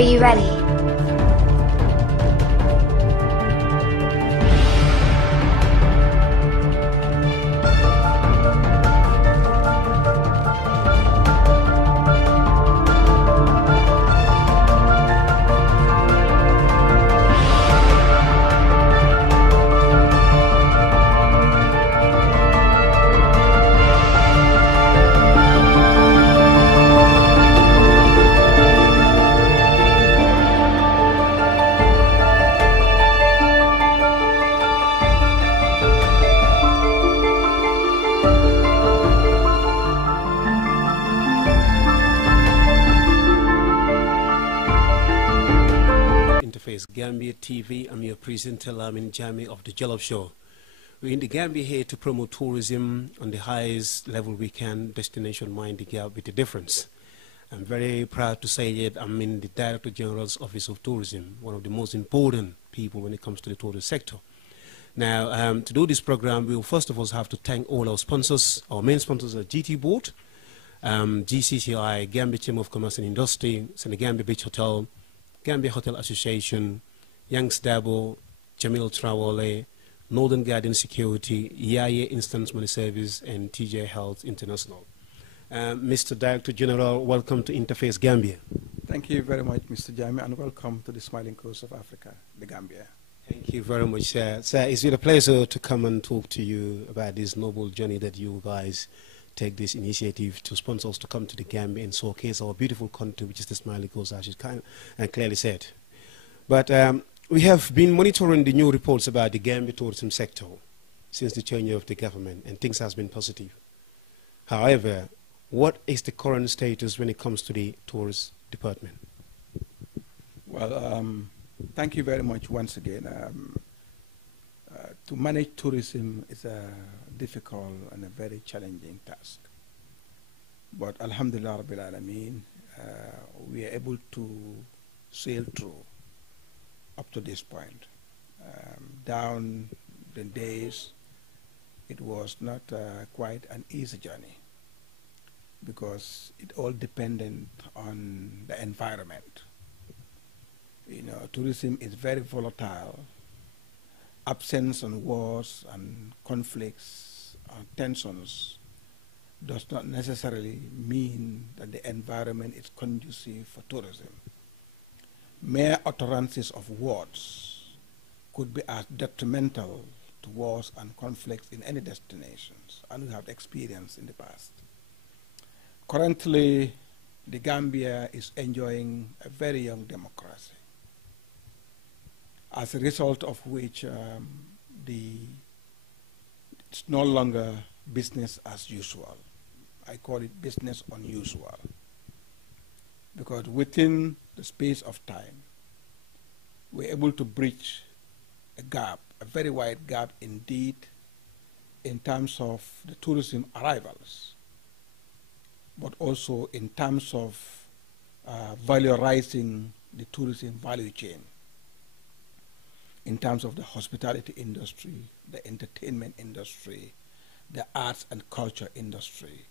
Are you ready? Gambia TV. I'm your presenter, Lamin Jami of the Jollof Show. We're in the Gambia here to promote tourism on the highest level we can, destination mind the gap with the difference. I'm very proud to say that I'm in the Director General's Office of Tourism, one of the most important people when it comes to the tourist sector. Now, to do this program, we will first of all have to thank all our sponsors. Our main sponsors are GT Board, GCCI, Gambia Chamber of Commerce and Industry, Senegambia Beach Hotel, Gambia Hotel Association, Youngs Dabo, Jamil Trawole, Northern Garden Security, Yaya Instant Money Service, and TJ Health International. Mr. Director General, welcome to Interface Gambia. Thank you very much, Mr. Jami, and welcome to the smiling coast of Africa, the Gambia. Thank you very much, sir. Sir, it's been a pleasure to come and talk to you about this noble journey that you guys take this initiative to sponsor us to come to the Gambia and showcase our beautiful country, which is the smiling coast, as you kind and clearly said. But we have been monitoring the new reports about the Gambia tourism sector since the change of the government, and things have been positive. However, what is the current status when it comes to the tourist department? Well, thank you very much once again. To manage tourism is a difficult and a very challenging task. But Alhamdulillah Rabbil Alameen, we are able to sail through up to this point. Down the days, it was not quite an easy journey because it all depended on the environment. You know, tourism is very volatile. Absence and wars and conflicts and tensions does not necessarily mean that the environment is conducive for tourism. Mere utterances of words could be as detrimental to wars and conflicts in any destinations, and we have experienced in the past. Currently, the Gambia is enjoying a very young democracy, as a result of which it's no longer business as usual. I call it business unusual, because within the space of time, we're able to bridge a gap, a very wide gap indeed, in terms of the tourism arrivals, but also in terms of valorizing the tourism value chain, in terms of the hospitality industry, the entertainment industry, the arts and culture industry.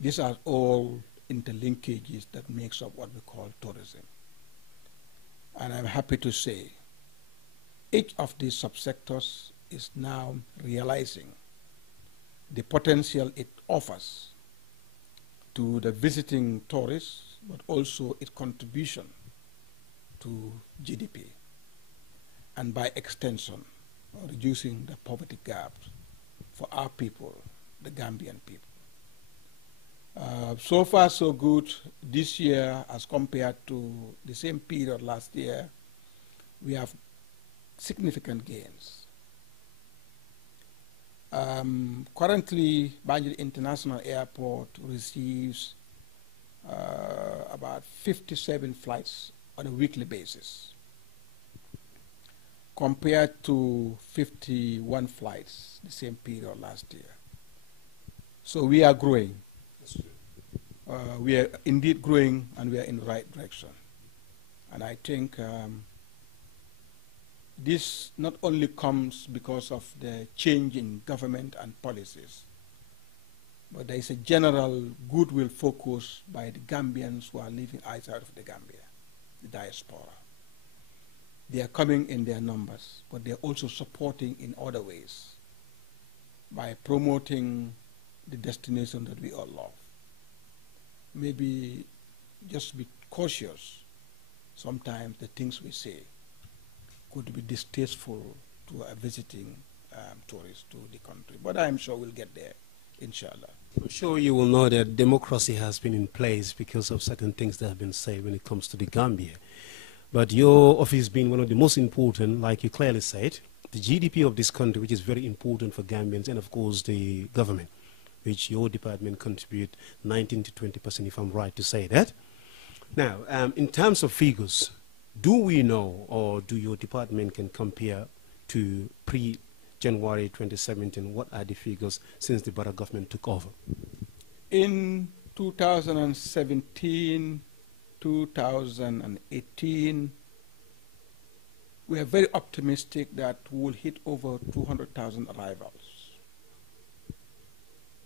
These are all interlinkages that makes up what we call tourism. And I'm happy to say each of these subsectors is now realizing the potential it offers to the visiting tourists, but also its contribution to GDP, and by extension, reducing the poverty gap for our people, the Gambian people. So far, so good. This year, as compared to the same period last year, we have significant gains. Currently, Banjul International Airport receives about 57 flights on a weekly basis, compared to 51 flights the same period last year. So we are growing. We are indeed growing, and we are in the right direction. And I think this not only comes because of the change in government and policies, but there is a general goodwill focus by the Gambians who are living outside of the Gambia. the diaspora. They are coming in their numbers, but they're also supporting in other ways by promoting the destination that we all love. Maybe just be cautious. Sometimes the things we say could be distasteful to a visiting tourist to the country. But I'm sure we'll get there, inshallah. I'm sure you will know that democracy has been in place because of certain things that have been said when it comes to the Gambia. But your office being one of the most important, like you clearly said, the GDP of this country, which is very important for Gambians, and of course the government, which your department contribute 19 to 20%, if I'm right to say that. Now, in terms of figures, do we know, or do your department can compare to pre-January 2017, what are the figures since the Barra government took over? In 2017, 2018, we are very optimistic that we'll hit over 200,000 arrivals.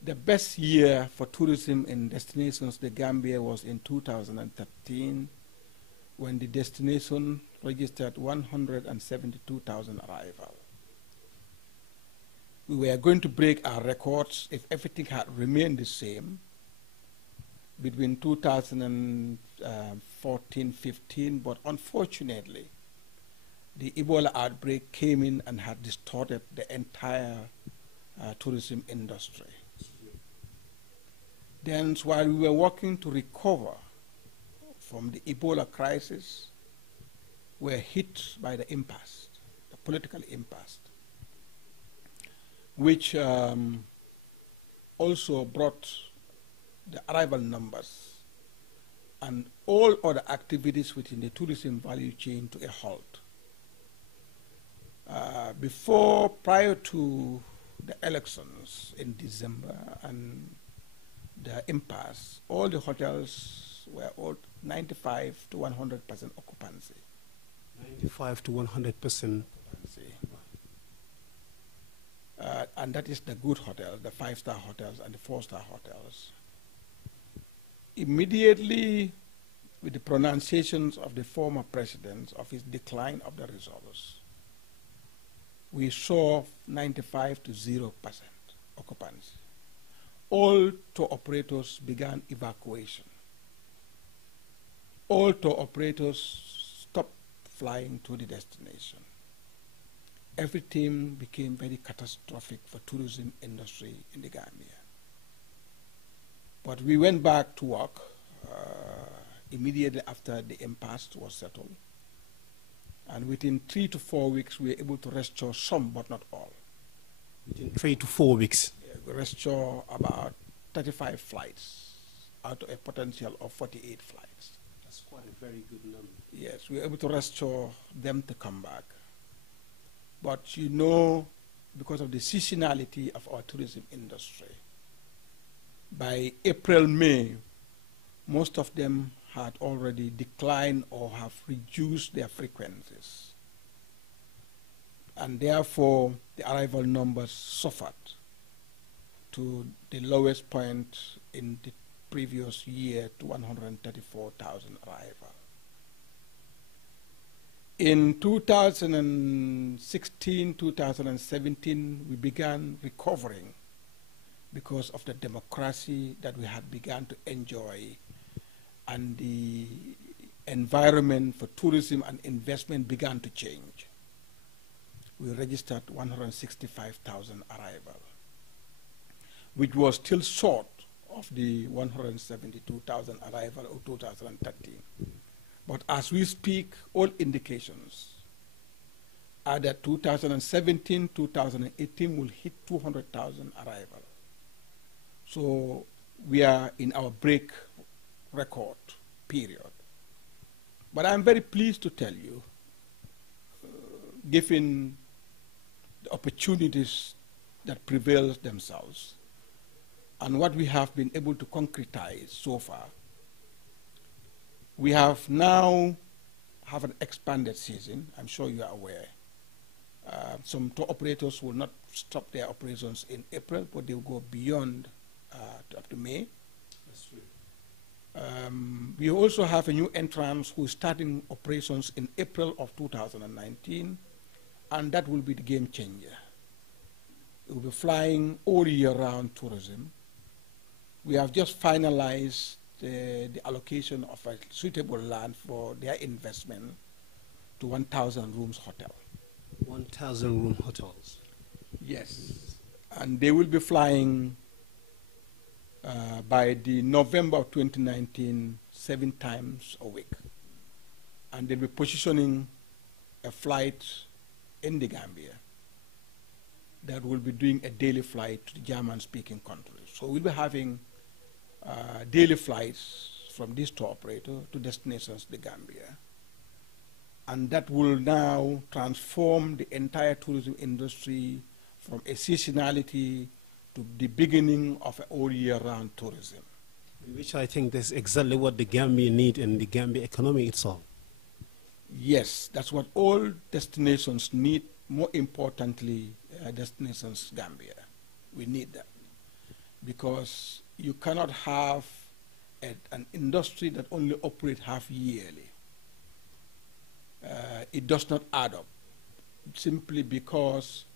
The best year for tourism in destinations, the Gambia, was in 2013, when the destination registered 172,000 arrivals. We were going to break our records if everything had remained the same between 2014-15, but unfortunately, the Ebola outbreak came in and had distorted the entire tourism industry. Then, while we were working to recover from the Ebola crisis, we were hit by the impasse, the political impasse, which also brought the arrival numbers and all other activities within the tourism value chain to a halt. Prior to the elections in December and the impasse, all the hotels were all 95 to 100% occupancy. 95 to 100%. And that is the good hotels, the 5-star hotels and the 4-star hotels. Immediately, with the pronunciations of the former president of his decline of the results, we saw 95 to 0% occupancy. All tour operators began evacuation. All tour operators stopped flying to the destination. Everything became very catastrophic for tourism industry in the Gambia. But we went back to work immediately after the impasse was settled. And within 3 to 4 weeks, we were able to restore some, but not all. Within 3 to 4 weeks? Yeah, we restore about 35 flights out of a potential of 48 flights. That's quite a very good number. Yes, we were able to restore them to come back. But you know, because of the seasonality of our tourism industry, by April, May, most of them had already declined or have reduced their frequencies. And therefore, the arrival numbers suffered to the lowest point in the previous year to 134,000 arrivals. In 2016, 2017, we began recovering because of the democracy that we had begun to enjoy, and the environment for tourism and investment began to change. We registered 165,000 arrivals, which was still short of the 172,000 arrival of 2013. But as we speak, all indications are that 2017, 2018 will hit 200,000 arrivals. So we are in our break record period. But I'm very pleased to tell you, given the opportunities that prevail themselves and what we have been able to concretize so far, we have now have an expanded season. I'm sure you are aware. Some tour operators will not stop their operations in April, but they will go beyond up to May. That's true. We also have a new entrant who is starting operations in April of 2019, and that will be the game changer. It will be flying all year round tourism. We have just finalized the allocation of a suitable land for their investment to 1,000 rooms hotel. 1,000 room hotels? Yes. And they will be flying by the November of 2019, 7 times a week. And they'll be positioning a flight in the Gambia that will be doing a daily flight to the German-speaking countries. So we'll be having daily flights from this tour operator to destinations in the Gambia. And that will now transform the entire tourism industry from a seasonality to the beginning of an all-year-round tourism. Which I think that's exactly what the Gambia need and the Gambia economy itself. Yes, that's what all destinations need, more importantly, destinations Gambia. We need that. Because you cannot have an industry that only operates half yearly. It does not add up, simply because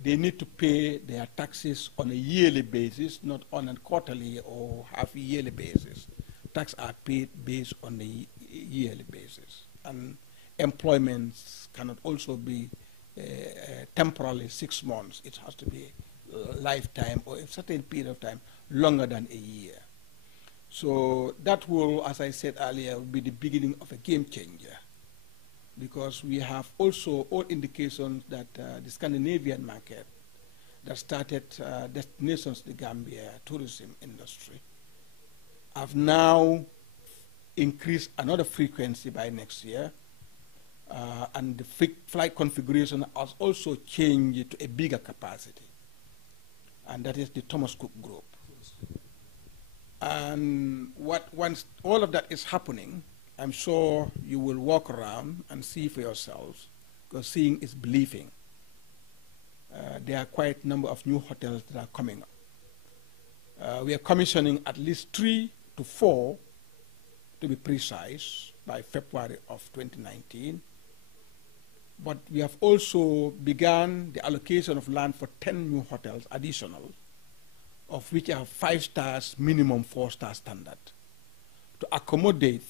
they need to pay their taxes on a yearly basis, not on a quarterly or half-yearly basis. Taxes are paid based on a yearly basis. And employment cannot also be temporarily 6 months. It has to be a lifetime or a certain period of time longer than a year. So that will, as I said earlier, be the beginning of a game changer, because we have also all indications that the Scandinavian market that started destinations, the Gambia tourism industry, have now increased another frequency by next year, and the flight configuration has also changed to a bigger capacity, and that is the Thomas Cook Group. And once all of that is happening, I'm sure you will walk around and see for yourselves, because seeing is believing. There are quite a number of new hotels that are coming up. We are commissioning at least 3 to 4, to be precise, by February of 2019. But we have also begun the allocation of land for 10 new hotels additional, of which are 5 stars, minimum 4-star standard, to accommodate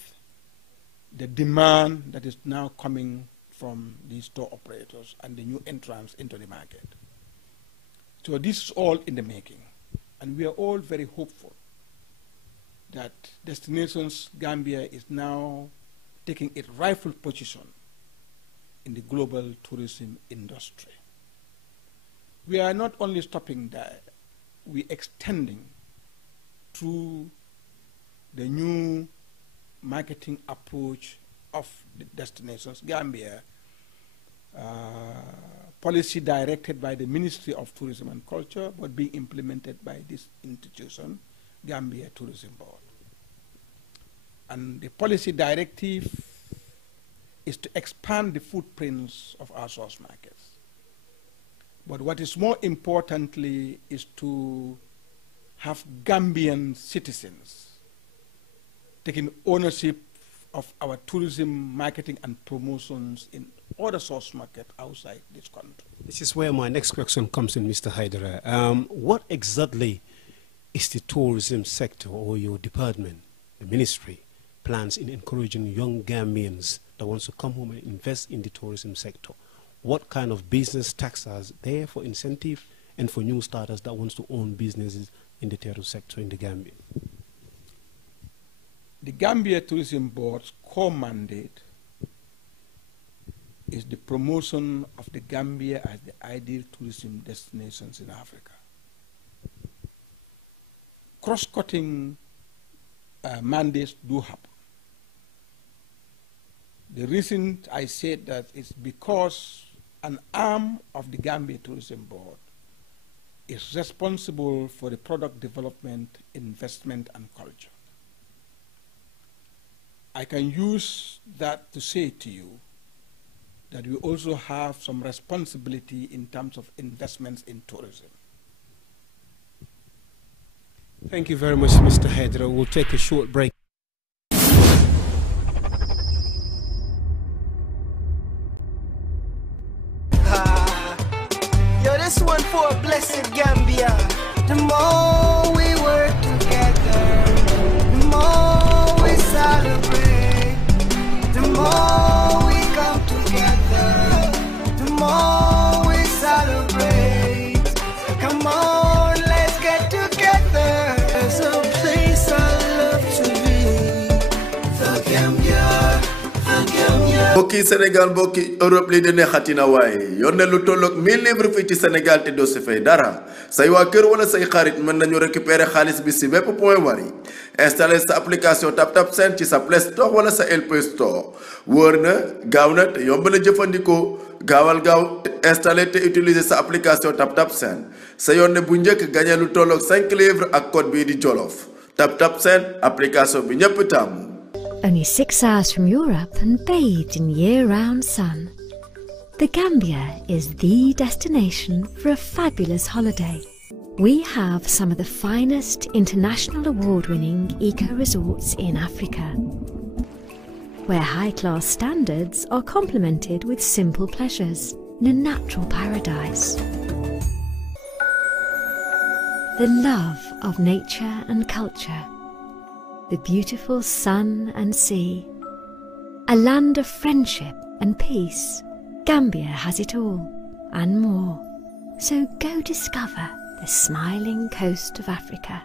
the demand that is now coming from these tour operators and the new entrants into the market. So this is all in the making, and we are all very hopeful that Destinations Gambia is now taking its rightful position in the global tourism industry. We are not only stopping there, we're extending through the new marketing approach of the Destinations Gambia, policy directed by the Ministry of Tourism and Culture, but being implemented by this institution, Gambia Tourism Board. And the policy directive is to expand the footprints of our source markets. But what is more importantly is to have Gambian citizens taking ownership of our tourism marketing and promotions in other source markets outside this country. This is where my next question comes in, Mr. Haidara. What exactly is the tourism sector or your department, the ministry, plans in encouraging young Gambians that wants to come home and invest in the tourism sector? What kind of business tax are there for incentive and for new starters that wants to own businesses in the tourism sector in the Gambia? The Gambia Tourism Board's core mandate is the promotion of the Gambia as the ideal tourism destinations in Africa. Cross-cutting mandates do happen. The reason I said that is because an arm of the Gambia Tourism Board is responsible for the product development, investment, and culture. I can use that to say to you that we also have some responsibility in terms of investments in tourism. Thank you very much, Mr. Hydra. We'll take a short break. Yo, this one for a blessed Gambia. The more we work together, the more we celebrate. The more we come together, the more we celebrate. Come on, let's get together. There's a place I love to be. The Gambia, the Gambia. mbokki Sénégal mbokki Europe lii di neexatina waaye yónnee lu tolloog 1000 livres fii ci Sénégal te doo si fay dara say waa kër wala say xarit mën nañu récupérer xaalis bi si bépp point Wari installer sa application TapTap Send ci sa Play Store wala sa LP Store wóor na gaaw na te yomb na jëfandikoo gaawal gaaw installer te utiliser sa application TapTap Send sa yónnee bu njëkk gagné lu tolloog 5 livres ak code bii di Jolof TapTap Send application bi ñëpp taamu. Only 6 hours from Europe and bathed in year-round sun. The Gambia is the destination for a fabulous holiday. We have some of the finest international award-winning eco-resorts in Africa, where high-class standards are complemented with simple pleasures in a natural paradise. The love of nature and culture, the beautiful sun and sea, a land of friendship and peace. Gambia has it all and more. So go discover the smiling coast of Africa.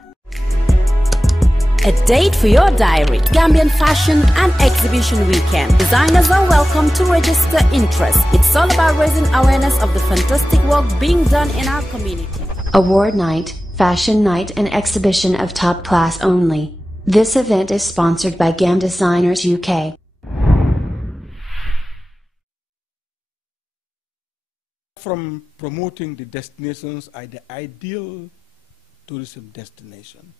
A date for your diary. Gambian Fashion and Exhibition Weekend. Designers are welcome to register interest. It's all about raising awareness of the fantastic work being done in our community. Award night, fashion night and exhibition of top class only. This event is sponsored by GAM Designers UK. From promoting the destinations as the ideal tourism destination,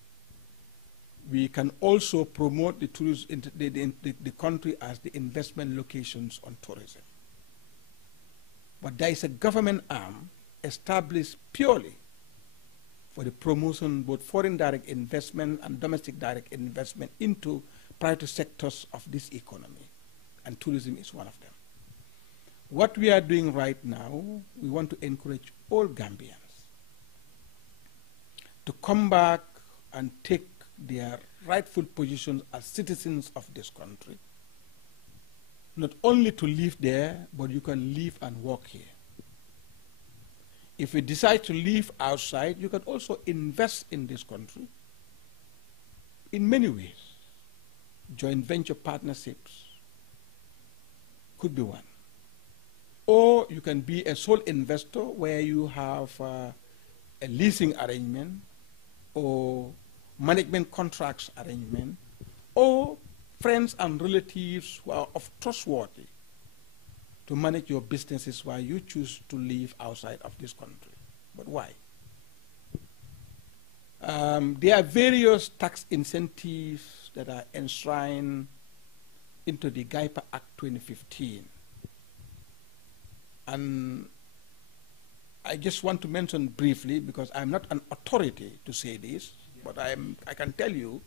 we can also promote the tourism, the country as the investment locations on tourism. But there is a government arm established purely for the promotion both foreign direct investment and domestic direct investment into private sectors of this economy, and tourism is one of them. What we are doing right now, we want to encourage all Gambians to come back and take their rightful positions as citizens of this country. Not only to live there, but you can live and work here. If you decide to live outside, you can also invest in this country in many ways. Joint venture partnerships could be one. Or you can be a sole investor where you have a leasing arrangement or management contracts arrangement, or friends and relatives who are of trustworthy to manage your businesses while you choose to live outside of this country. But why? There are various tax incentives that are enshrined into the GAIPA Act 2015. And I just want to mention briefly, because I'm not an authority to say this, but I can tell you,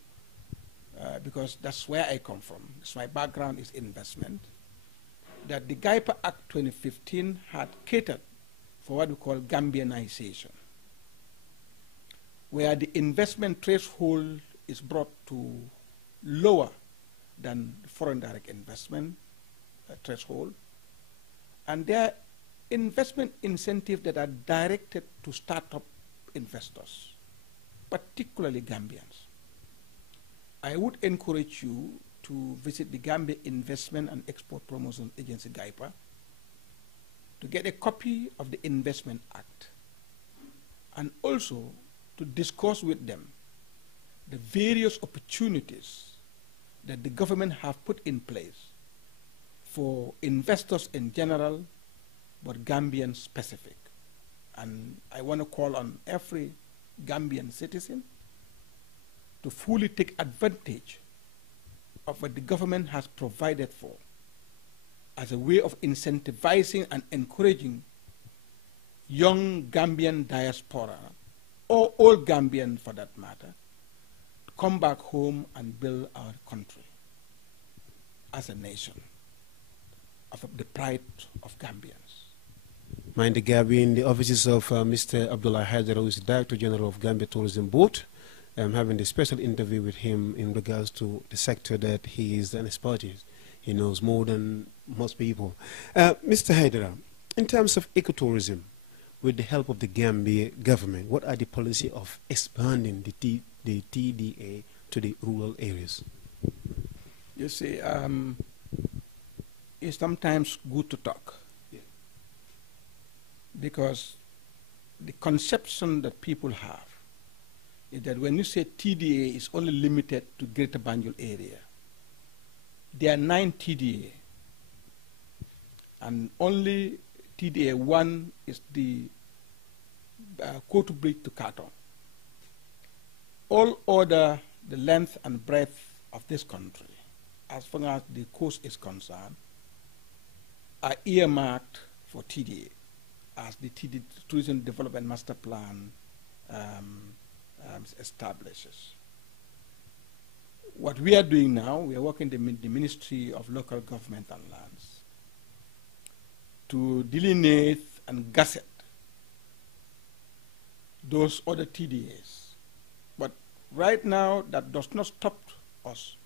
because that's where I come from. My background is investment, that the GAIPA Act 2015 had catered for what we call Gambianization, where the investment threshold is brought to lower than foreign direct investment threshold, and there are investment incentives that are directed to startup investors, particularly Gambians. I would encourage you to visit the Gambia Investment and Export Promotion Agency, GAIPA, to get a copy of the Investment Act, and also to discuss with them the various opportunities that the government have put in place for investors in general, but Gambian specific. And I want to call on every Gambian citizen to fully take advantage of what the government has provided for as a way of incentivizing and encouraging young Gambian diaspora, or all Gambian for that matter, come back home and build our country as a nation, of the pride of Gambians. Mind the gap in the offices of Mr. Abdullah Haider, who is the Director General of Gambia Tourism Board. I'm having a special interview with him in regards to the sector that he is an expert in. He knows more than most people. Mr. Haider, in terms of ecotourism, with the help of the Gambia government, what are the policy of expanding the TDA to the rural areas? You see, it's sometimes good to talk. Yeah. Because the conception that people have is that when you say TDA is only limited to Greater Banjul area, there are 9 TDA, and only TDA 1 is the Kotu Bridge to Karton. All other, the length and breadth of this country, as far as the coast is concerned, are earmarked for TDA, as the Tourism Development Master Plan establishes. What we are doing now, we are working the Ministry of Local Government and Lands to delineate and gazette those other TDAs. But right now, that does not stop us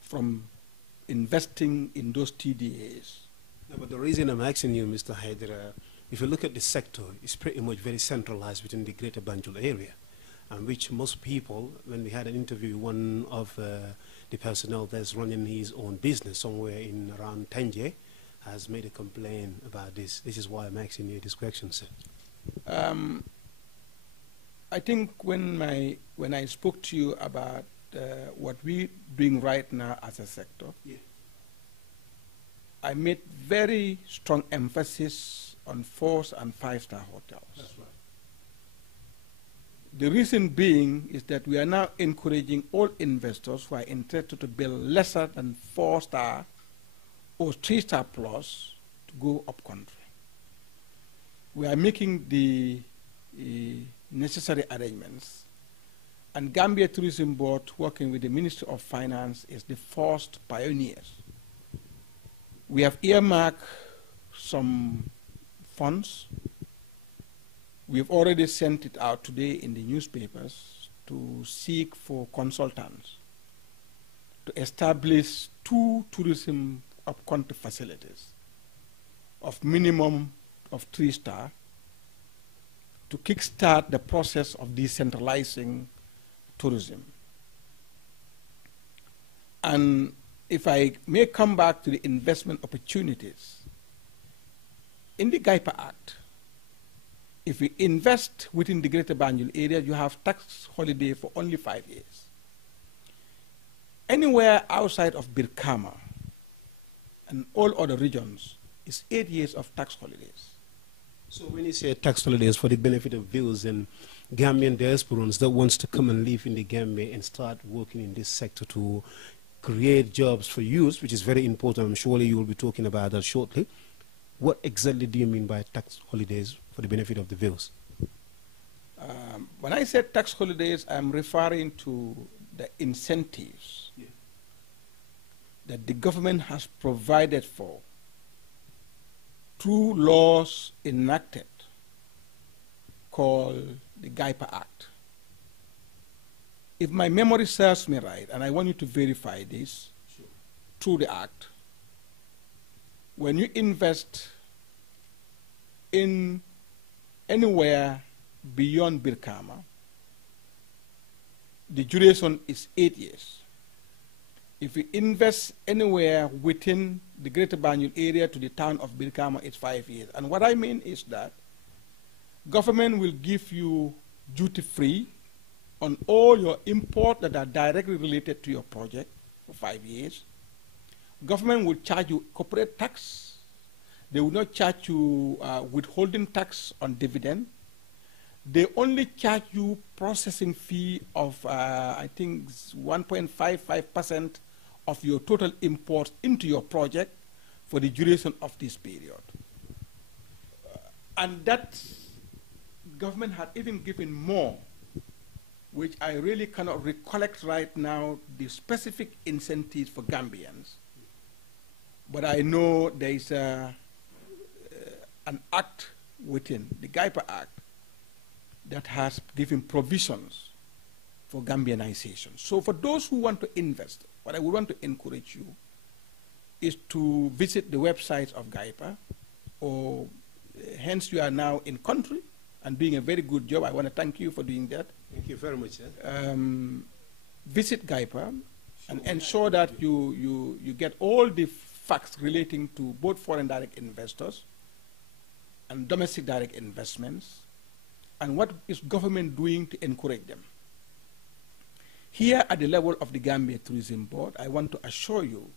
from investing in those TDAs. No, but the reason I'm asking you, Mr. Haider, if you look at the sector, it's pretty much very centralized within the Greater Banjul area, and which most people, when we had an interview with one of the personnel that's running his own business somewhere in around Tanje, has made a complaint about this. This is why I'm asking you this question, sir. I think when I spoke to you about what we're doing right now as a sector, yeah, I made very strong emphasis on 4- and 5-star hotels. That's right. The reason being is that we are now encouraging all investors who are interested to build lesser than 4-star or 3-star plus to go up country. We are making the necessary arrangements, and Gambia Tourism Board, working with the Ministry of Finance, is the first pioneers. We have earmarked some funds. We've already sent it out today in the newspapers to seek for consultants to establish 2 tourism up-country facilities of minimum of 3-star to kickstart the process of decentralizing tourism. And if I may come back to the investment opportunities, in the GAIPA Act, if you invest within the Greater Banjul area, you have tax holiday for only 5 years. Anywhere outside of Birkama and all other regions is 8 years of tax holidays. So when you say tax holidays for the benefit of viewers and Gambian diasporans that wants to come and live in the Gambia and start working in this sector to create jobs for youth, which is very important, I'm surely you will be talking about that shortly. What exactly do you mean by tax holidays for the benefit of the viewers? When I said tax holidays, I'm referring to the incentives that the government has provided for through laws enacted called the GAIPA Act. If my memory serves me right, and I want you to verify this through the Act, when you invest in anywhere beyond Birkama, the duration is 8 years. If you invest anywhere within the Greater Banjul area to the town of Birkama, it's 5 years. And what I mean is that government will give you duty-free on all your imports that are directly related to your project for 5 years. Government will charge you corporate tax. They will not charge you withholding tax on dividend. They only charge you processing fee of, I think, 1.55% of your total imports into your project for the duration of this period. And that government had even given more which I really cannot recollect right now the specific incentives for Gambians, but I know there is an act within the GAIPA Act that has given provisions for Gambianization. So for those who want to invest, what I would want to encourage you is to visit the website of GAIPA, or hence you are now in country and doing a very good job. I want to thank you for doing that. Thank you very much, sir. Visit GAIPA and ensure that you get all the facts relating to both foreign direct investors and domestic direct investments, and what is government doing to encourage them. Here at the level of the Gambia Tourism Board, I want to assure you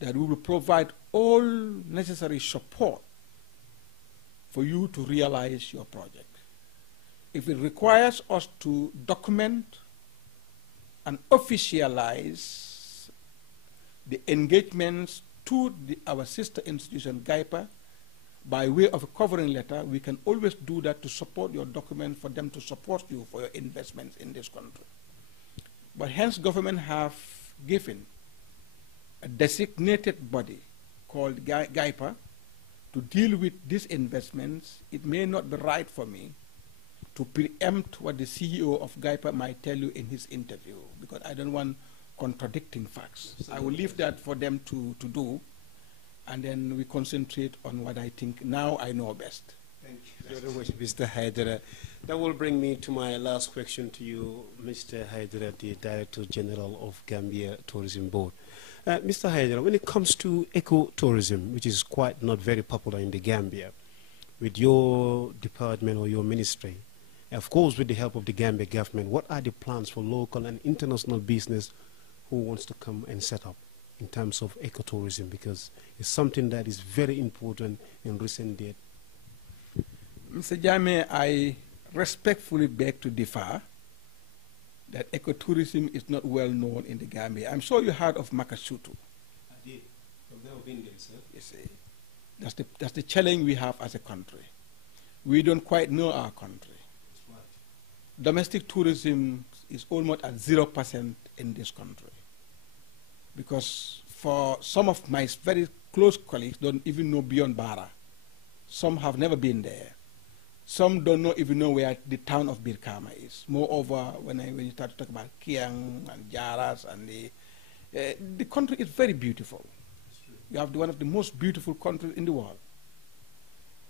that we will provide all necessary support for you to realize your project. If it requires us to document and officialize the engagements to our sister institution, GAIPA, by way of a covering letter, we can always do that to support your document for them to support you for your investments in this country. But hence, government have given a designated body called GAIPA to deal with these investments. It may not be right for me to preempt what the CEO of GAIPA might tell you in his interview, because I don't want contradicting facts. I will leave that for them to do, and then we concentrate on what I think now I know best. Thank you very much, Mr. Haidara. That will bring me to my last question to you, Mr. Haidara, the Director General of Gambia Tourism Board. Mr. Haidara, when it comes to ecotourism, which is quite not very popular in the Gambia, with your department or your ministry, of course with the help of the Gambia government, what are the plans for local and international business who wants to come and set up in terms of ecotourism, because it's something that is very important in recent days? Mr. Jame, I respectfully beg to differ that ecotourism is not well known in the Gambia. I'm sure you heard of Makasutu. I did. I've never been there, sir. You see, that's the challenge we have as a country. We don't quite know our country. That's right. Domestic tourism is almost at 0% in this country, because for some of my very close colleagues don't even know beyond Bara. Some have never been there. Some don't even know where the town of Birkama is. Moreover, when you start to talk about Kiang and Jaras, and the country is very beautiful. You have one of the most beautiful countries in the world.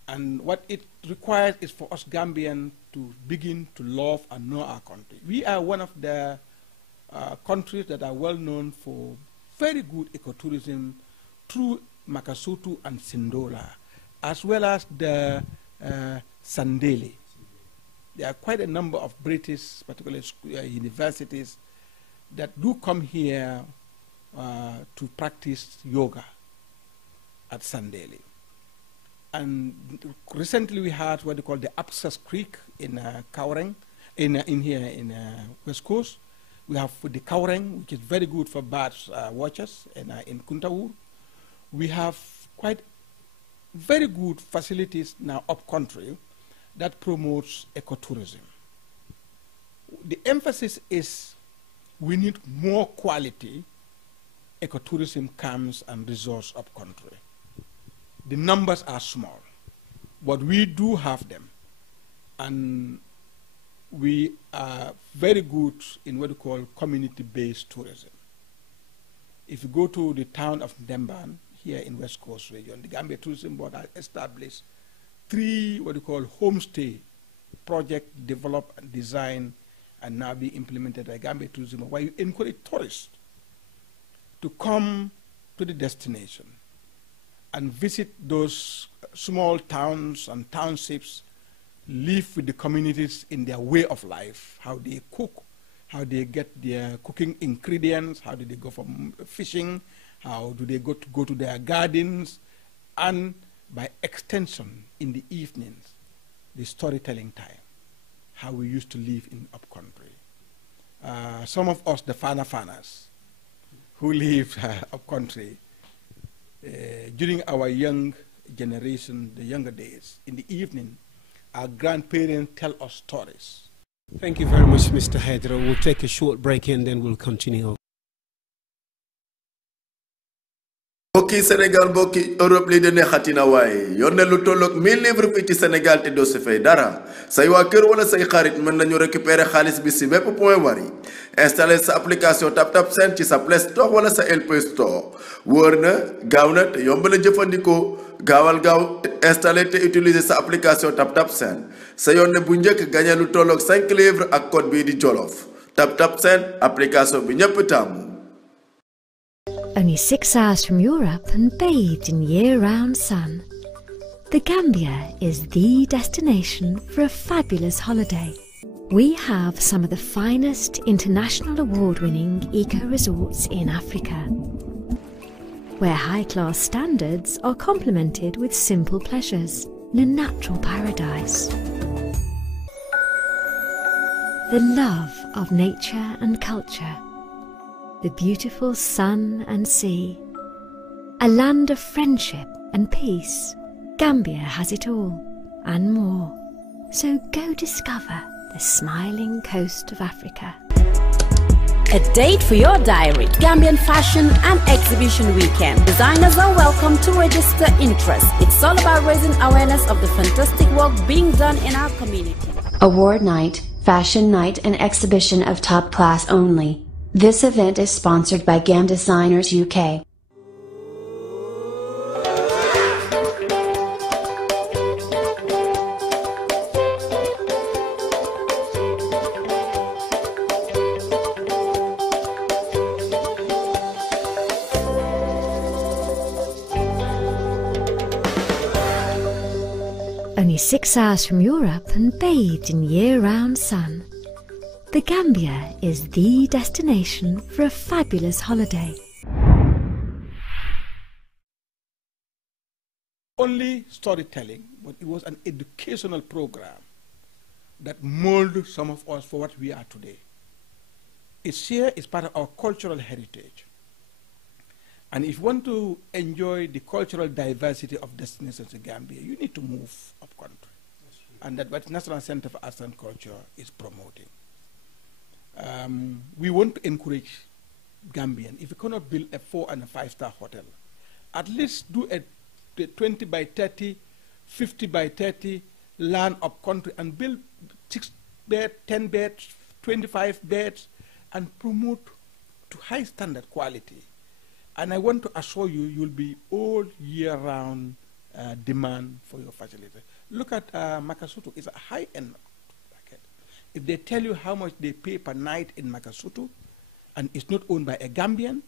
And what it requires is for us Gambians to begin to love and know our country. We are one of the countries that are well known for very good ecotourism through Makasutu and Sindola, as well as the Sandeli. There are quite a number of British, particularly universities, that do come here to practice yoga at Sandeli. And recently we had what they call the Access Creek in Kaureng, here in West Coast. We have the Kaureng, which is very good for bird watchers, in Kuntawur. We have quite very good facilities now up country that promotes ecotourism. The emphasis is we need more quality ecotourism camps and resorts up country. The numbers are small, but we do have them, and we are very good in what we call community-based tourism. If you go to the town of Ndemban, here in West Coast region, the Gambia Tourism Board has established 3 what we call homestay project developed and designed and now being implemented by Gambia Tourism Board, where you encourage tourists to come to the destination and visit those small towns and townships, live with the communities in their way of life, how they cook, how they get their cooking ingredients, how do they go for fishing, how do they go to their gardens, and by extension, in the evenings, the storytelling time, how we used to live in upcountry. Some of us, the fanas, who live upcountry, during our young generation, the younger days, in the evening, our grandparents tell us stories Thank you very much, Mr. Hydra. We'll take a short break and then we'll continue. mbokki Sénégal mbokki Europe lii de neexatina waaye yor ne lu tolloog 1000 livres fii ci Sénégal te doo si fay dara say waa kër wala say xarit mën nañu récupérer xaalis bi si bépp point Wari installer sa application TapTap Send ci sa Play Store wala sa LP Store wóor na gaaw na te yomb na jëfandikoo gaawal gaaw installer te utiliser sa application TapTap Send sa yoon ne bu njëkk gagné lu tolloog 5 livres ak code bii di Jolof TapTap Send application bi ñëpp taamu. Only 6 hours from Europe and bathed in year-round sun, the Gambia is the destination for a fabulous holiday. We have some of the finest international award-winning eco-resorts in Africa, where high-class standards are complemented with simple pleasures in a natural paradise. The love of nature and culture, the beautiful sun and sea, a land of friendship and peace. Gambia has it all and more. So go discover the smiling coast of Africa. A date for your diary, Gambian Fashion and Exhibition Weekend. Designers are welcome to register interest. It's all about raising awareness of the fantastic work being done in our community. Award night, fashion night and exhibition of top class only. This event is sponsored by GAM Designers UK. Only 6 hours from Europe and bathed in year-round sun, the Gambia is the destination for a fabulous holiday. Only storytelling, but it was an educational program that molded some of us for what we are today. It's here, it's part of our cultural heritage. And if you want to enjoy the cultural diversity of destinations in Gambia, you need to move up country. And that's what National Center for Arts and Culture is promoting. We want to encourage Gambian, if you cannot build a 4- and 5-star hotel, at least do a 20 by 30, 50 by 30 land up country and build 6 beds, 10 beds, 25 beds, and promote to high standard quality. And I want to assure you, you'll be all year round demand for your facility. Look at Makasutu, it's a high-end market. If they tell you how much they pay per night in Makasutu, and it's not owned by a Gambian,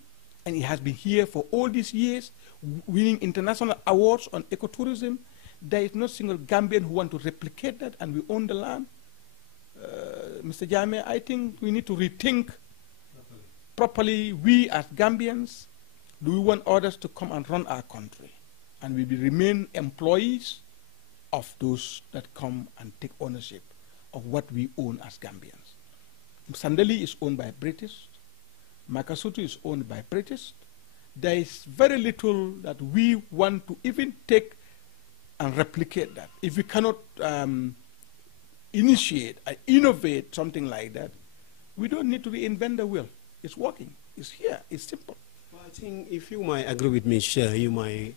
and it has been here for all these years, winning international awards on ecotourism, there is no single Gambian who want to replicate that, and we own the land. Mr. Jame, I think we need to rethink properly, we as Gambians, do we want others to come and run our country? And we will remain employees of those that come and take ownership of what we own as Gambians. Sandali is owned by British. Makasutu is owned by British. There is very little that we want to even take and replicate that. If we cannot initiate and innovate something like that, we don't need to reinvent the wheel. It's working. It's here. It's simple. Well, I think if you might agree with me, Cher, you might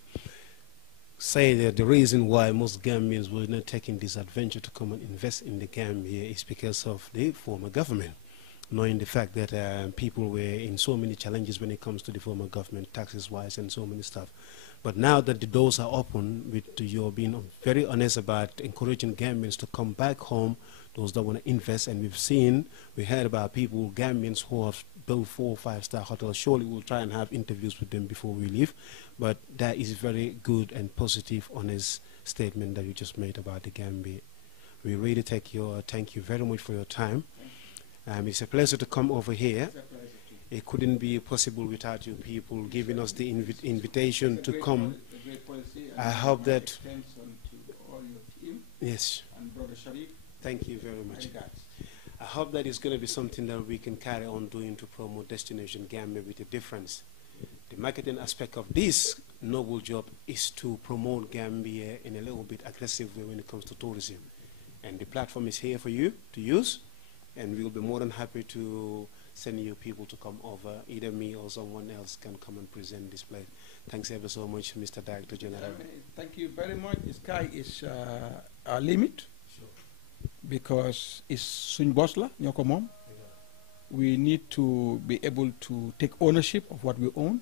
say that the reason why most Gambians were not taking this adventure to come and invest in the Gambia is because of the former government, knowing the fact that people were in so many challenges when it comes to the former government, taxes-wise and so many stuff. But now that the doors are open, with you being very honest about encouraging Gambians to come back home, those that want to invest, and we heard about people, Gambians who have built 4- or 5-star hotels. Surely we'll try and have interviews with them before we leave. But that is very good and positive, honest statement that you just made about the Gambia. We really thank you very much for your time. It's a pleasure to come over here. It couldn't be possible without you people giving us the invitation to come. I hope that. Yes. Thank you very much. I hope that it's going to be something that we can carry on doing to promote Destination Gambia with a difference. The marketing aspect of this noble job is to promote Gambia in a little bit aggressive way when it comes to tourism. And the platform is here for you to use. and we will be more than happy to send you people to come over. Either me or someone else can come and present this place. Thanks ever so much, Mr. Director General. Thank you very much. The sky is our limit. Sure. Because it's suñ boss la ñoko mom. We need to be able to take ownership of what we own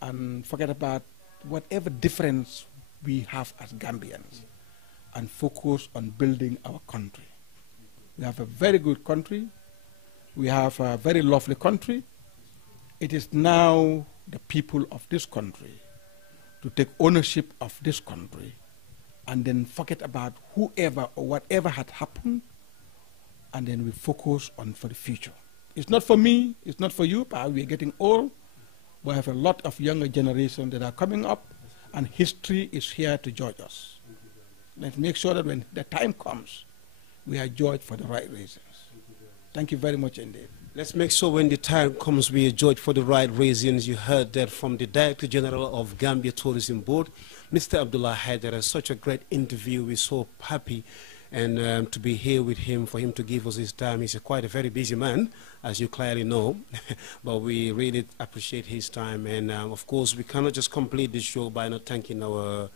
and forget about whatever difference we have as Gambians and focus on building our country. We have a very good country. We have a very lovely country. It is now the people of this country to take ownership of this country and then forget about whoever or whatever had happened, and then we focus on for the future. It's not for me, it's not for you, but we're getting old. We have a lot of younger generation that are coming up, and history is here to judge us. Let's make sure that when the time comes, we are judged for the right reasons. Thank you very much indeed. Let's make sure when the time comes we are judged for the right reasons. You heard that from the Director General of Gambia Tourism Board, Mr. Abdullah Haidara. Such a great interview. We're so happy and to be here with him, for him to give us his time. He's quite a very busy man, as you clearly know, but we really appreciate his time. And of course, we cannot just complete this show by not thanking our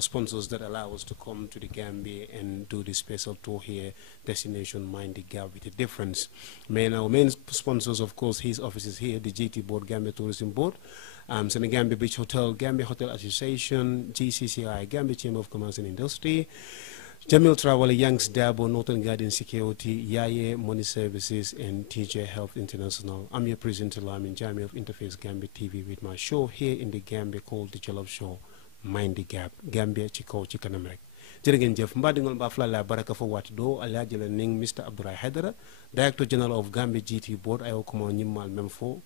sponsors that allow us to come to the Gambia and do this special tour here, Destination Mind the Gap with a Difference. Our main sponsors, of course, his office is here, the GT Board, Gambia Tourism Board, Senegambia Beach Hotel, Gambia Hotel Association, GCCI, Gambia Chamber of Commerce and Industry, Jamil Travel, Youngs Dabo, Northern Garden Security, Yaye Money Services, and TJ Health International. I'm your presenter, Lamin Jami of Interface Gambia TV, with my show here in the Gambia called The Jollof Show, Mind the Gap, Gambia ci kaw ci kanam rek. Jërë ngeen jëf mbadingol ba fla la baraka fo wat do alhaji la ning Mr. Abdullah Haidara, Director General of Gambia GT Board, ayo ko mo nyimmal même fo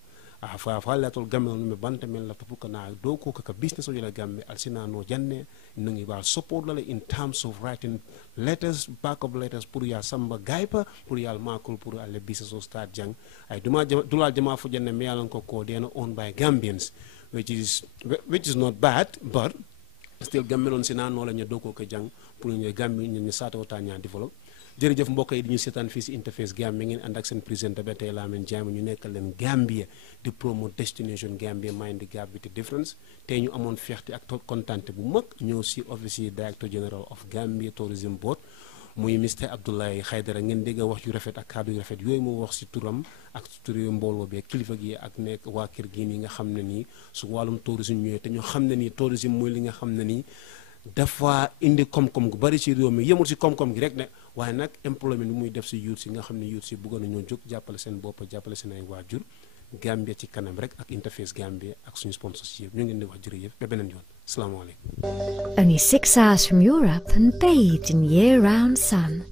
fa la tol Gambia no me banta men la topuka na do ko ka business o la Gambia alsina no janne ngi ba support la in terms of writing letters, backup letters pour ya samba gaipa pour ya makul pour alle business o start jang ay dulal jama fo janne me yalan ko deno owned by Gambians, which is not bad, but still Gambian sina no la ñu doko ko jang pour ñu Gambi ñu saata wata ñaa develop. Jërëjëf mbokk yi di ñu seetaan fii si Interface Gambia ngeen ànd ak seen président ba tey Lamin Jammeh ñu nekkal leen Gambia di promote Destination Gambia Mind the Gap with a Difference. Tey ñu amoon fierté ak kontante bu mag ñëw si office Director General of Gambia Tourism Board muy Mr. Abdullah Haidara. Ngeen dégg wax yu rafet ak kàddu yu rafet yooyu mu wax si turam ak turu mbooloo bi kilifa gi ak nekk waa kër gi nii nga xam ne nii su wàllum tourisme ñëwee te ñu xam ne nii tourisme mooy li nga xam ne nii dafa indi koom-koom gu bari ci réew mi, yemul si koom-koom gi rek ne waaye nag employment bi muy def si youth si nga xam ne youth si bëggoon nañoo jóg jàppale seen bopp jàppale seen ay waajur. Gambia ci kanam rek ak Interface Gambia ak suñu sponsors yëpp ñu ngi leen di wax jërëjëf ba beneen yoon. Asalaamaaleykum. Only 6 hours from Europe and bathed in year-round sun,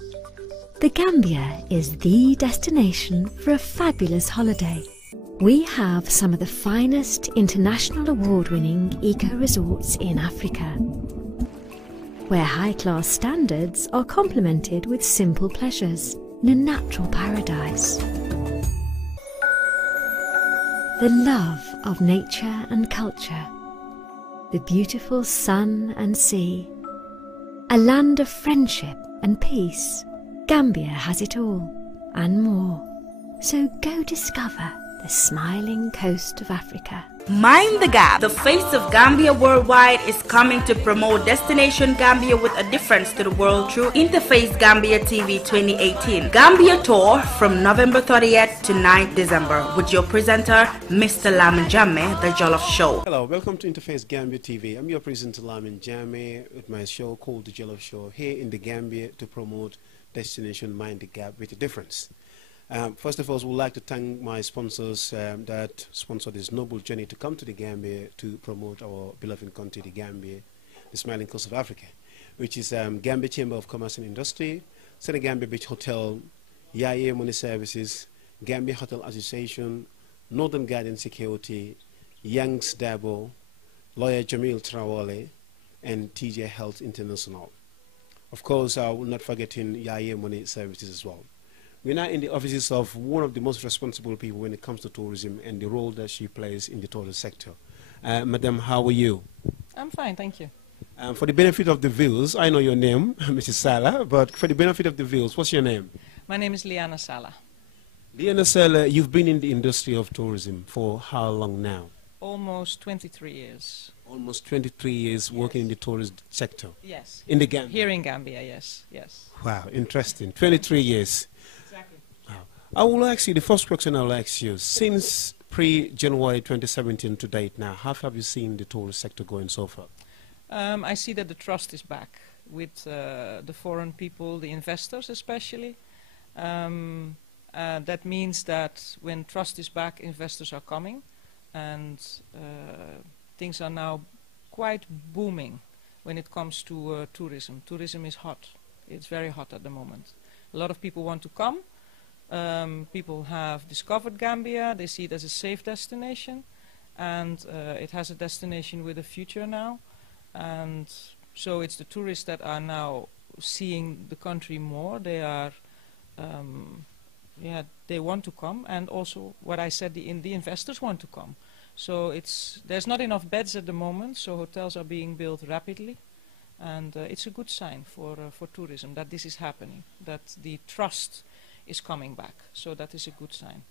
the Gambia is the destination for a fabulous holiday. We have some of the finest international award-winning eco-resorts in Africa, where high-class standards are complemented with simple pleasures in a natural paradise. The love of nature and culture, the beautiful sun and sea, a land of friendship and peace. Gambia has it all and more. So go discover the smiling coast of Africa. Mind the Gap. The face of Gambia worldwide is coming to promote Destination Gambia with a Difference to the world through Interface Gambia TV 2018 Gambia Tour from November 30th to 9th December with your presenter, Mr. Lamin Jammeh, The Jollof Show. Hello, welcome to Interface Gambia TV. I'm your presenter, Lamin Jammeh, with my show called The Jollof Show, here in the Gambia to promote Destination Mind the Gap with a Difference. First of all, I would like to thank my sponsors that sponsored this noble journey to come to the Gambia to promote our beloved country, the Gambia, the smiling coast of Africa, which is Gambia Chamber of Commerce and Industry, Senegambia Beach Hotel, Yaye Money Services, Gambia Hotel Association, Northern Garden Security, Youngs Dabo, Lawyer Jamil Traore, and TJ Health International. Of course, I will not forget in Yaye Money Services as well. We're now in the offices of one of the most responsible people when it comes to tourism and the role that she plays in the tourism sector. Madam, how are you? I'm fine, thank you. For the benefit of the viewers, I know your name, Mrs. Sala, but for the benefit of the viewers, what's your name? My name is Liana Sala. Liana Sala, you've been in the industry of tourism for how long now? Almost 23 years. Almost 23 years working in the tourist sector? Yes. In the Gambia? Here in Gambia, yes, yes. Wow, interesting. 23 years. Exactly. Wow. I will ask you, the first question I'll ask you, since pre-January 2017 to date now, how have you seen the tourist sector going so far? I see that the trust is back with the foreign people, the investors especially. That means that when trust is back, investors are coming, and things are now quite booming when it comes to tourism. Tourism is hot. It's very hot at the moment. A lot of people want to come. People have discovered Gambia. They see it as a safe destination, and it has a destination with a future now. And so it's the tourists that are now seeing the country more. They are, they want to come, and also what I said, the investors want to come. So there's not enough beds at the moment, so hotels are being built rapidly, and it's a good sign for tourism that this is happening, that the trust is coming back. So that is a good sign.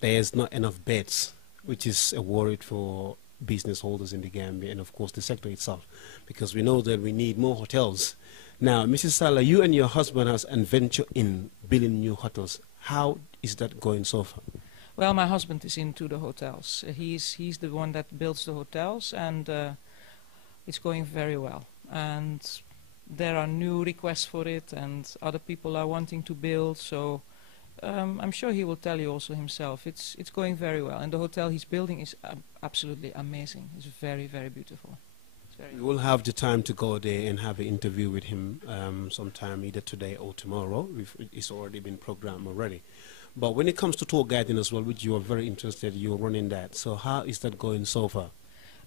There's not enough beds, which is a worry for business holders in the Gambia and of course the sector itself, because we know that we need more hotels. Now, Mrs. Sala, you and your husband has adventure in building new hotels. How is that going so far? Well, my husband is into the hotels. He's the one that builds the hotels, and it's going very well. And there are new requests for it, and other people are wanting to build. So I'm sure he will tell you also himself. It's going very well, and the hotel he's building is absolutely amazing. It's very, very beautiful. We will have the time to go there and have an interview with him sometime either today or tomorrow. It's already been programmed already. But when it comes to tour guiding as well, which you are very interested, you're running that. So how is that going so far?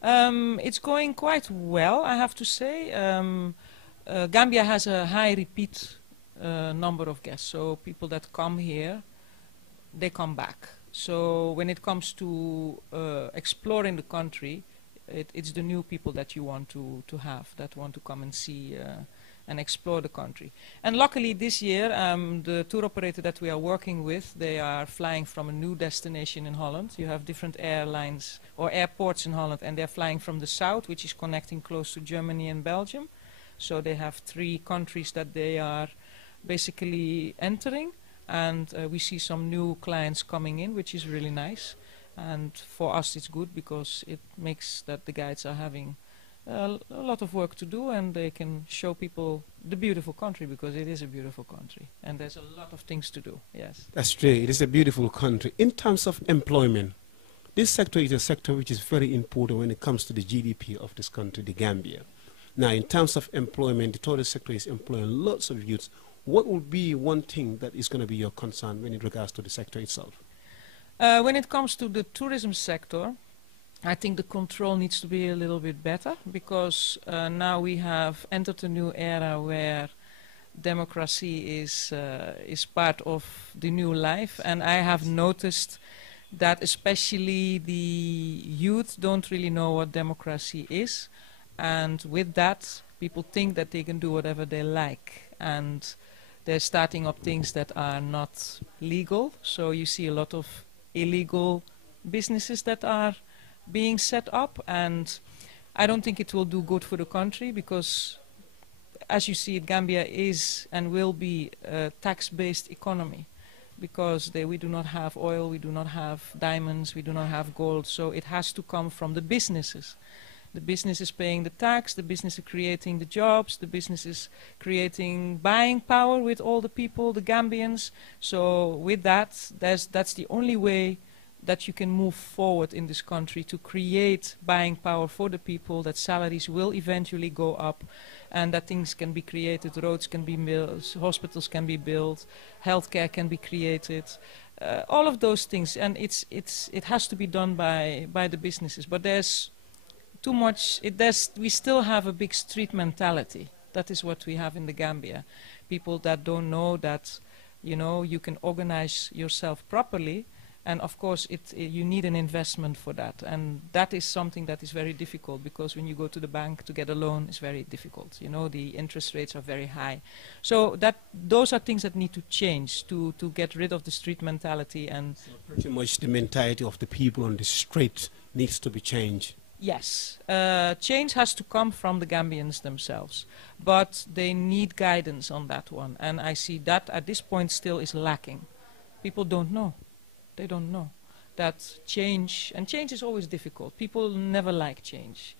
It's going quite well, I have to say. Gambia has a high repeat number of guests. So people that come here, they come back. So when it comes to exploring the country, it's the new people that you want to have, that want to come and see and explore the country. And luckily this year, the tour operator that we are working with, they are flying from a new destination in Holland. You have different airlines or airports in Holland, and they're flying from the south, which is connecting close to Germany and Belgium. So they have 3 countries that they are basically entering, and we see some new clients coming in, which is really nice. And for us it's good because it makes that the guides are having a lot of work to do, and they can show people the beautiful country, because it is a beautiful country and there's a lot of things to do. Yes, that's true. It is a beautiful country. In terms of employment, this sector is a sector which is very important when it comes to the GDP of this country, the Gambia. Now, in terms of employment, the tourist sector is employing lots of youths. What would be one thing that is going to be your concern when it regards to the sector itself? When it comes to the tourism sector, I think the control needs to be a little bit better, because now we have entered a new era where democracy is part of the new life, and I have noticed that especially the youth don't really know what democracy is, and with that people think that they can do whatever they like, and they're starting up things that are not legal. So you see a lot of illegal businesses that are being set up, and I don't think it will do good for the country, because as you see it, Gambia is and will be a tax-based economy, because we do not have oil, we do not have diamonds, we do not have gold, so it has to come from the businesses. The business is paying the tax, the business is creating the jobs, the business is creating buying power with all the people, the Gambians. So with that, that's the only way that you can move forward in this country, to create buying power for the people, that salaries will eventually go up, and that things can be created, roads can be built, hospitals can be built, healthcare can be created, all of those things. And it has to be done by the businesses. But there's too much, we still have a big street mentality. That is what we have in the Gambia. People that don't know that, you know, you can organize yourself properly And of course, you need an investment for that. And that is something that is very difficult, because when you go to the bank to get a loan, it's very difficult. You know, the interest rates are very high. So those are things that need to change to get rid of the street mentality. And so pretty much the mentality of the people on the street needs to be changed. Yes, change has to come from the Gambians themselves, but they need guidance on that one. And I see that at this point still is lacking. People don't know. They don't know that change, and change is always difficult. People never like change.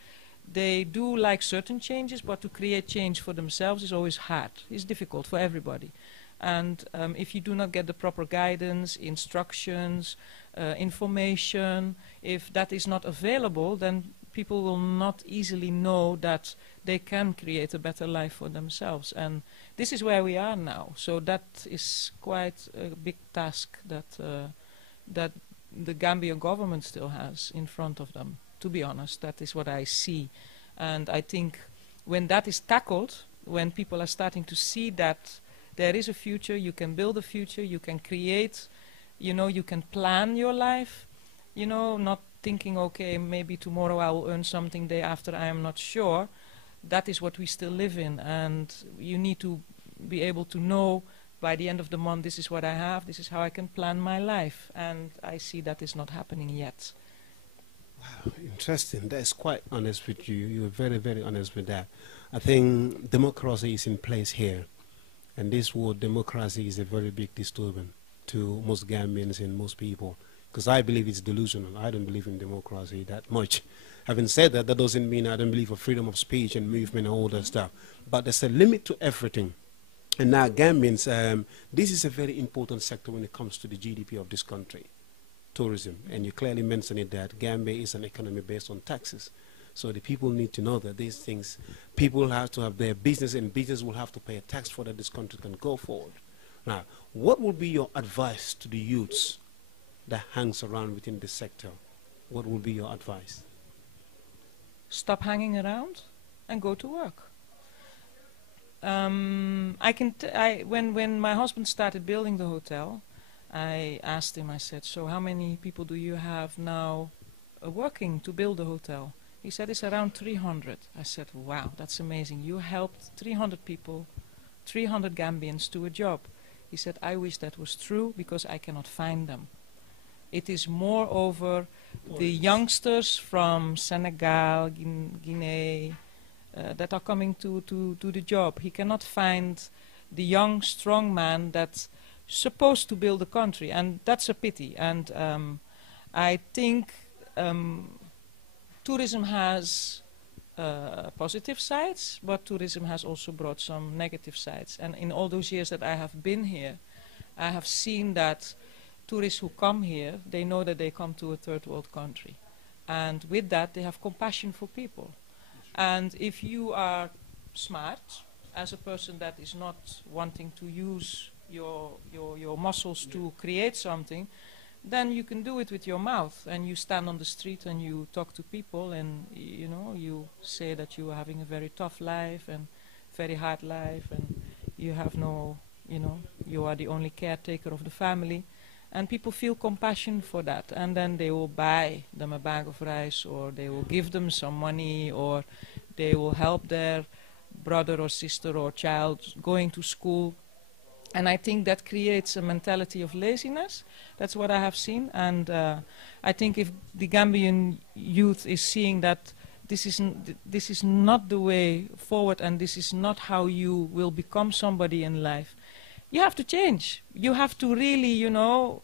They do like certain changes, but to create change for themselves is always hard. It's difficult for everybody. And if you do not get the proper guidance, instructions, information, if that is not available, then people will not easily know that they can create a better life for themselves. And this is where we are now. So that is quite a big task that the Gambian government still has in front of them. To be honest, that is what I see. And I think when that is tackled, when people are starting to see that there is a future, you can build a future, you can create, you know, you can plan your life, you know, not thinking, okay, maybe tomorrow I will earn something, day after I am not sure. That is what we still live in, and you need to be able to know by the end of the month, this is what I have, this is how I can plan my life, and I see that is not happening yet. Wow, interesting. That's quite honest with you. You're very, very honest with that. I think democracy is in place here. And this word democracy is a very big disturbance to most Gambians and most people, because I believe it's delusional. I don't believe in democracy that much. Having said that, that doesn't mean I don't believe in freedom of speech and movement and all that stuff. But there's a limit to everything. And now Gambians, this is a very important sector when it comes to the GDP of this country, tourism. And you clearly mentioned it that Gambia is an economy based on taxes. So the people need to know that these things, people have to have their business, and business will have to pay a tax for that this country can go forward. Now, what would be your advice to the youths that hangs around within this sector? What would be your advice? Stop hanging around and go to work. When my husband started building the hotel, I asked him, I said, so how many people do you have now working to build the hotel? He said, it's around 300. I said, wow, that's amazing. You helped 300 people, 300 Gambians to a job. He said, I wish that was true, because I cannot find them. It is more over the youngsters from Senegal, Guinea, that are coming to the job. He cannot find the young, strong man that's supposed to build a country, and that's a pity. And I think tourism has positive sides, but tourism has also brought some negative sides. And in all those years that I have been here, I have seen that tourists who come here, they know that they come to a third world country. And with that, they have compassion for people. And if you are smart, as a person that is not wanting to use your muscles to create something, then you can do it with your mouth, and you stand on the street and you talk to people, and you know, you say that you are having a very tough life and very hard life, and you have no, you know, you are the only caretaker of the family, and people feel compassion for that, and then they will buy them a bag of rice, or they will give them some money, or they will help their brother or sister or child going to school. And I think that creates a mentality of laziness. That's what I have seen. And I think if the Gambian youth is seeing that this is not the way forward, and this is not how you will become somebody in life, you have to change. You have to really, you know,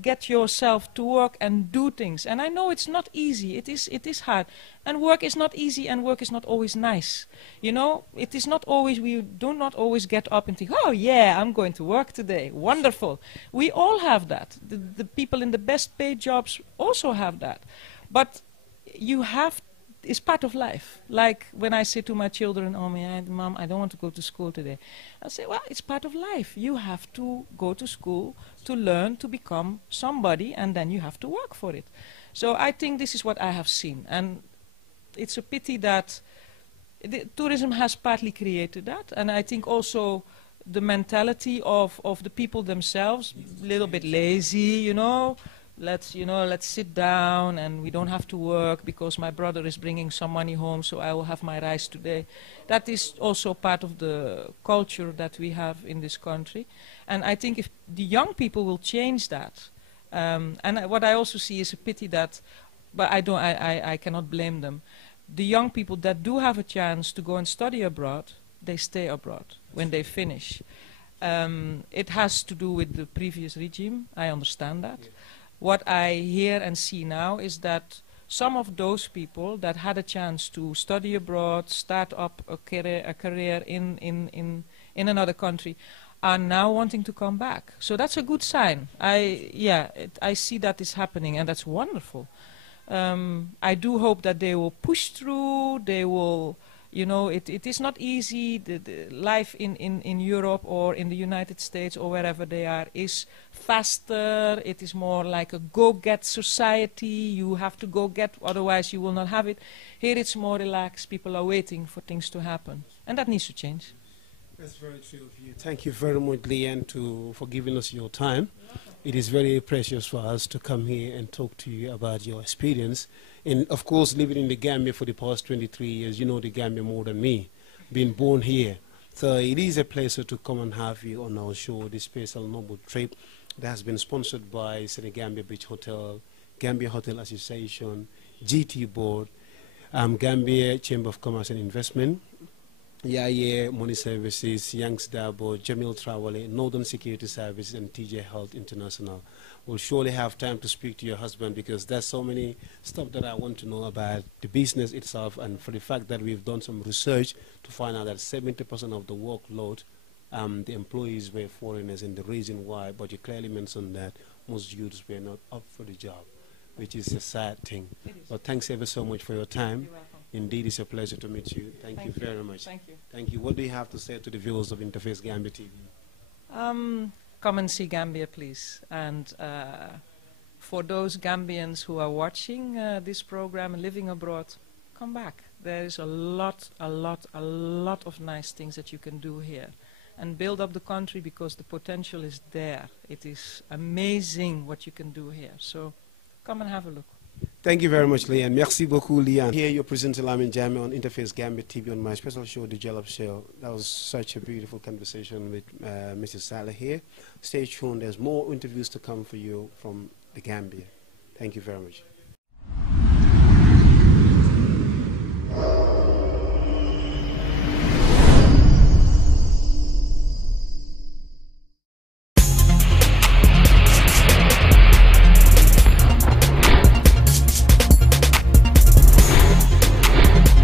get yourself to work and do things. And I know it's not easy. It is hard. And work is not easy, and work is not always nice. You know, it is not always, we do not always get up and think, oh yeah, I'm going to work today. Wonderful. We all have that. The people in the best paid jobs also have that. But you have, it's part of life. Like when I say to my children, oh man, Mom, I don't want to go to school today. I say, well, it's part of life. You have to go to school to learn to become somebody, and then you have to work for it. So I think this is what I have seen. And it's a pity that tourism has partly created that. And I think also the mentality of the people themselves, a little bit lazy, you know. Let's sit down and we don't have to work because my brother is bringing some money home, so I will have my rice today. That is also part of the culture that we have in this country. And I think if the young people will change that, and what I also see is a pity that, but I cannot blame them. The young people that do have a chance to go and study abroad, they stay abroad when they finish. It has to do with the previous regime, I understand that. Yeah. What I hear and see now is that some of those people that had a chance to study abroad, start up a career in another country, are now wanting to come back. So that's a good sign. I see that is happening, and that's wonderful. I do hope that they will push through, they will, you know, it is not easy. The life in Europe or in the United States or wherever they are is faster. It is more like a go-get society. You have to go get, otherwise you will not have it. Here it's more relaxed. People are waiting for things to happen. And that needs to change. That's very true of you. Thank you very much, Leanne, for giving us your time. It is very precious for us to come here and talk to you about your experience. And of course, living in the Gambia for the past 23 years, you know the Gambia more than me, being born here. So it is a pleasure to come and have you on our show, this special noble trip that has been sponsored by Senegambia Beach Hotel, Gambia Hotel Association, GT Board, Gambia Chamber of Commerce and Investment, Yaya Money Services, Youngs Dabo, Jamil Trawale, Northern Security Services, and TJ Health International. We'll surely have time to speak to your husband because there's so many stuff that I want to know about the business itself, and for the fact that we've done some research to find out that 70% of the workload, the employees were foreigners, and the reason why, but you clearly mentioned that most youths were not up for the job, which is a sad thing. But thanks ever so much for your time. You're welcome. Indeed, it's a pleasure to meet you. Thank you very much. Thank you. Thank you. What do you have to say to the viewers of Interface Gambia TV? Come and see Gambia, please. And for those Gambians who are watching this program and living abroad, come back. There is a lot of nice things that you can do here. And build up the country because the potential is there. It is amazing what you can do here. So come and have a look. Thank you very much, Leanne. Merci beaucoup, Leanne. Here, your presenter Lamin Jami on Interface Gambia TV on my special show, The Jollof Show. That was such a beautiful conversation with Mrs. Saleh here. Stay tuned. There's more interviews to come for you from the Gambia. Thank you very much.